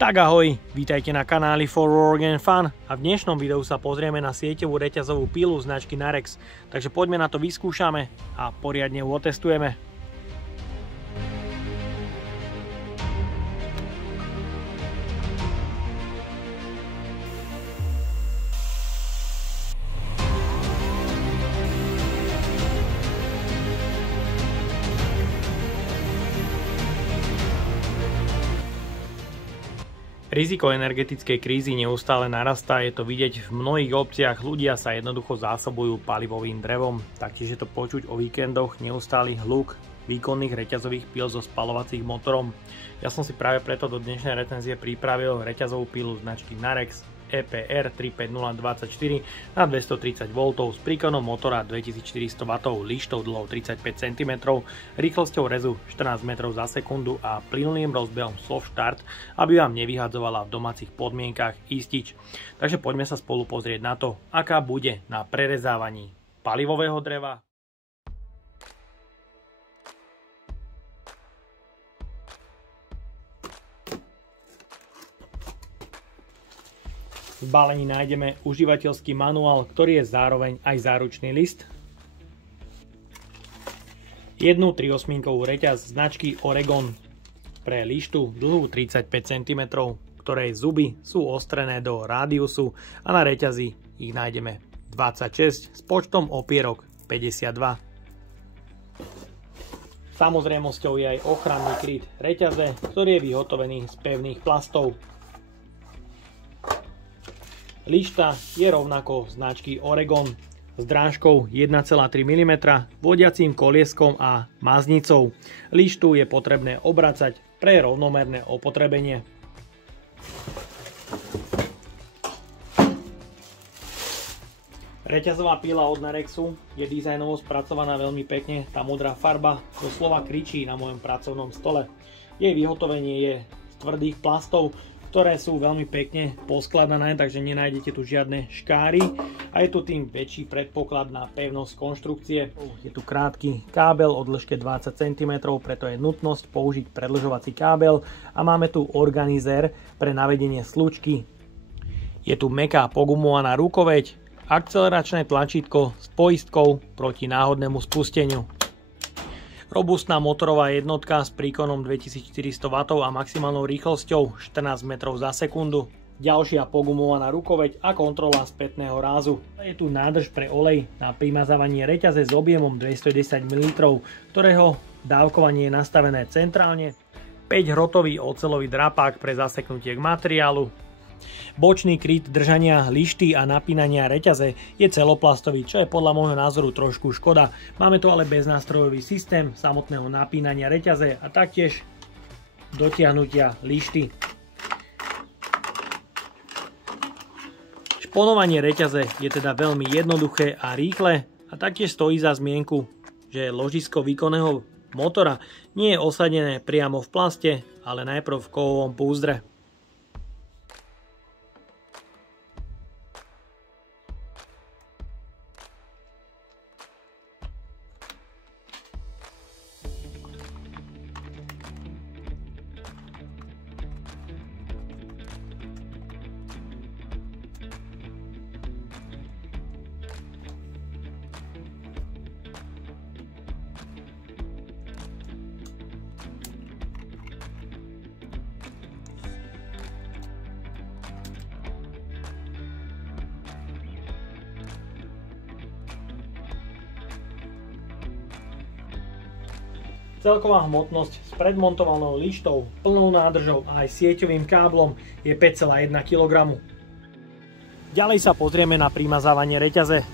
Tak ahoj, vítajte na kanáli For Work and Fun a v dnešnom videu sa pozrieme na sieťovú reťazovú pílu značky Narex. Takže poďme na to, vyskúšame a poriadne ju otestujeme. Riziko energetickej krízy neustále narastá, je to vidieť v mnohých obciach, ľudia sa jednoducho zásobujú palivovým drevom, taktiež je to počuť o víkendoch neustály hluk výkonných reťazových píl so spaľovacím motorom. Ja som si práve preto do dnešnej recenzie pripravil reťazovú pílu značky Narex EPR 35024 na 230 V s príkonom motora 2400 W, lištou dlhou 35 cm, rýchlosťou rezu 14 m za sekundu a plynulým rozbehom soft start, aby vám nevyhadzovala v domácich podmienkach istič. Takže poďme sa spolu pozrieť na to, aká bude na prerezávaní palivového dreva. V balení nájdeme užívateľský manuál, ktorý je zároveň aj záručný list. Jednu 3/8-kovú reťaz značky Oregon pre lištu dlhú 35 cm, ktorej zuby sú ostrené do rádiusu a na reťazi ich nájdeme 26 s počtom opierok 52. Samozrejmosťou je aj ochranný kryt reťaze, ktorý je vyhotovený z pevných plastov. Lišta je rovnako značky Oregon s drážkou 1,3 mm, vodiacím kolieskom a maznicou. Lištu je potrebné obracať pre rovnomerné opotrebenie. Reťazová píla od Narexu je dizajnovo spracovaná veľmi pekne, tá modrá farba doslova kričí na mojom pracovnom stole. Jej vyhotovenie je z tvrdých plastov, ktoré sú veľmi pekne poskladané, takže nenájdete tu žiadne škáry a je tu tým väčší predpoklad na pevnosť konštrukcie. Je tu krátky kábel o dĺžke 20 cm, preto je nutnosť použiť predĺžovací kábel a máme tu organizér pre navedenie slučky. Je tu mäkká pogumovaná rukoveď, akceleračné tlačítko s poistkou proti náhodnému spusteniu. Robustná motorová jednotka s príkonom 2400 W a maximálnou rýchlosťou 14 m za sekundu. Ďalšia pogumovaná rukoveď a kontrola spätného rázu. Je tu nádrž pre olej na primazávanie reťaze s objemom 210 ml, ktorého dávkovanie je nastavené centrálne. 5-hrotový oceľový drapák pre zaseknutie k materiálu. Bočný kryt držania lišty a napínania reťaze je celoplastový, čo je podľa môjho názoru trošku škoda. Máme tu ale beznástrojový systém samotného napínania reťaze a taktiež dotiahnutia lišty. Šponovanie reťaze je teda veľmi jednoduché a rýchle a taktiež stojí za zmienku, že ložisko výkonného motora nie je osadené priamo v plaste, ale najprv v kovovom púzdre. Celková hmotnosť s predmontovanou lištou, plnou nádržou a aj sieťovým káblom je 5,1 kg. Ďalej sa pozrieme na primazávanie reťaze.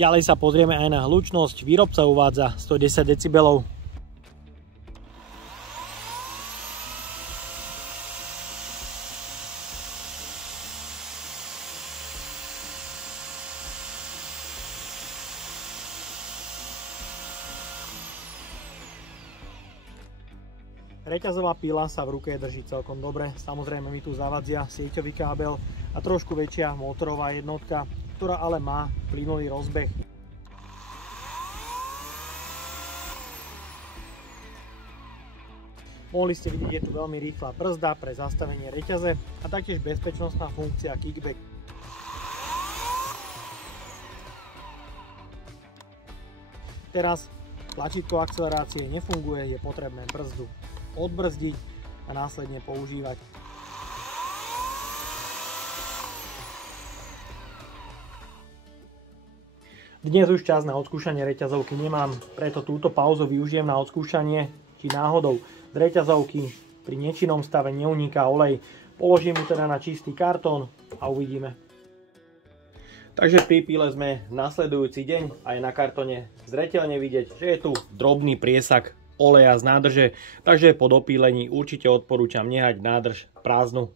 Ďalej sa pozrieme aj na hlučnosť. Výrobca uvádza 110 decibelov. Reťazová pila sa v ruke drží celkom dobre, samozrejme mi tu zavadzia sieťový kábel a trošku väčšia motorová jednotka, ktorá ale má plynulý rozbeh. Mohli ste vidieť, je tu veľmi rýchla brzda pre zastavenie reťaze a taktiež bezpečnostná funkcia kickback. Teraz tlačítko akcelerácie nefunguje, je potrebné brzdu odbrzdiť a následne používať. Dnes už čas na odskúšanie reťazovky nemám, preto túto pauzu využijem na odskúšanie, či náhodou z reťazovky pri nečinnom stave neuniká olej. Položím ju teda na čistý kartón a uvidíme. Takže pri píle sme nasledujúci deň a je na kartone zreteľne vidieť, že je tu drobný priesak oleja z nádrže, takže po dopílení určite odporúčam nehať nádrž prázdnu.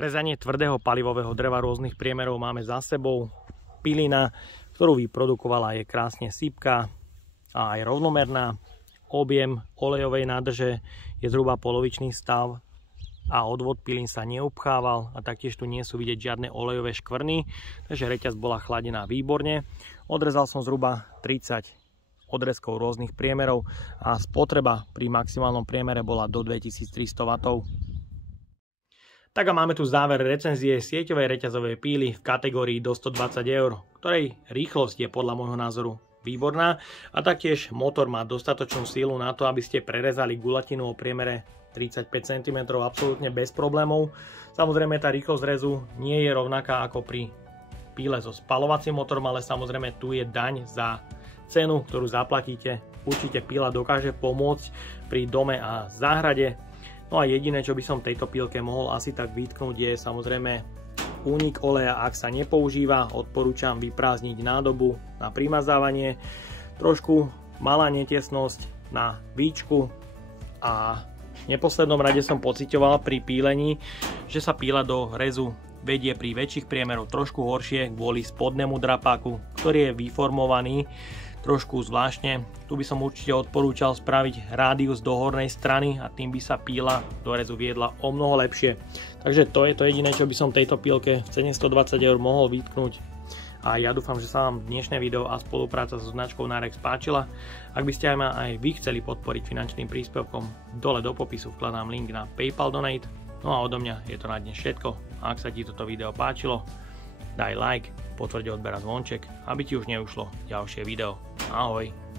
Rezanie tvrdého palivového dreva rôznych priemerov máme za sebou. Pilina, ktorú vyprodukovala, je krásne sypká a aj rovnomerná. Objem olejovej nádrže je zhruba polovičný stav a odvod pilín sa neupchával a taktiež tu nie sú vidieť žiadne olejové škvrny, takže reťaz bola chladená výborne. Odrezal som zhruba 30 odrezkov rôznych priemerov a spotreba pri maximálnom priemere bola do 2300 W. Tak a máme tu záver recenzie sieťovej reťazovej píly v kategórii do 120 €, ktorej rýchlosť je podľa môjho názoru výborná a taktiež motor má dostatočnú sílu na to, aby ste prerezali guľatinu o priemere 35 cm absolútne bez problémov. Samozrejme tá rýchlosť rezu nie je rovnaká ako pri píle so spaľovacím motorom, ale samozrejme tu je daň za cenu, ktorú zaplatíte. Určite píla dokáže pomôcť pri dome a záhrade. No a jediné, čo by som tejto pílke mohol asi tak vytknúť, je samozrejme únik oleja, ak sa nepoužíva. Odporúčam vyprázdniť nádobu na primazávanie. Trošku malá netesnosť na víčku a v neposlednom rade som pociťoval pri pílení, že sa píla do rezu vedie pri väčších priemeroch trošku horšie kvôli spodnému drapáku, ktorý je vyformovaný trošku zvláštne. Tu by som určite odporúčal spraviť rádius do hornej strany a tým by sa píla do rezu viedla o mnoho lepšie. Takže to je to jediné, čo by som tejto pílke v cene 120 € mohol vytknúť. A ja dúfam, že sa vám dnešné video a spolupráca so značkou Narex páčila. Ak by ste aj vy chceli podporiť finančným príspevkom, dole do popisu vkladám link na PayPal Donate. No a odo mňa je to na dnes všetko. A ak sa ti toto video páčilo, daj like, potvrď odber a zvonček, aby ti už neušlo ďalšie video. Ahoj!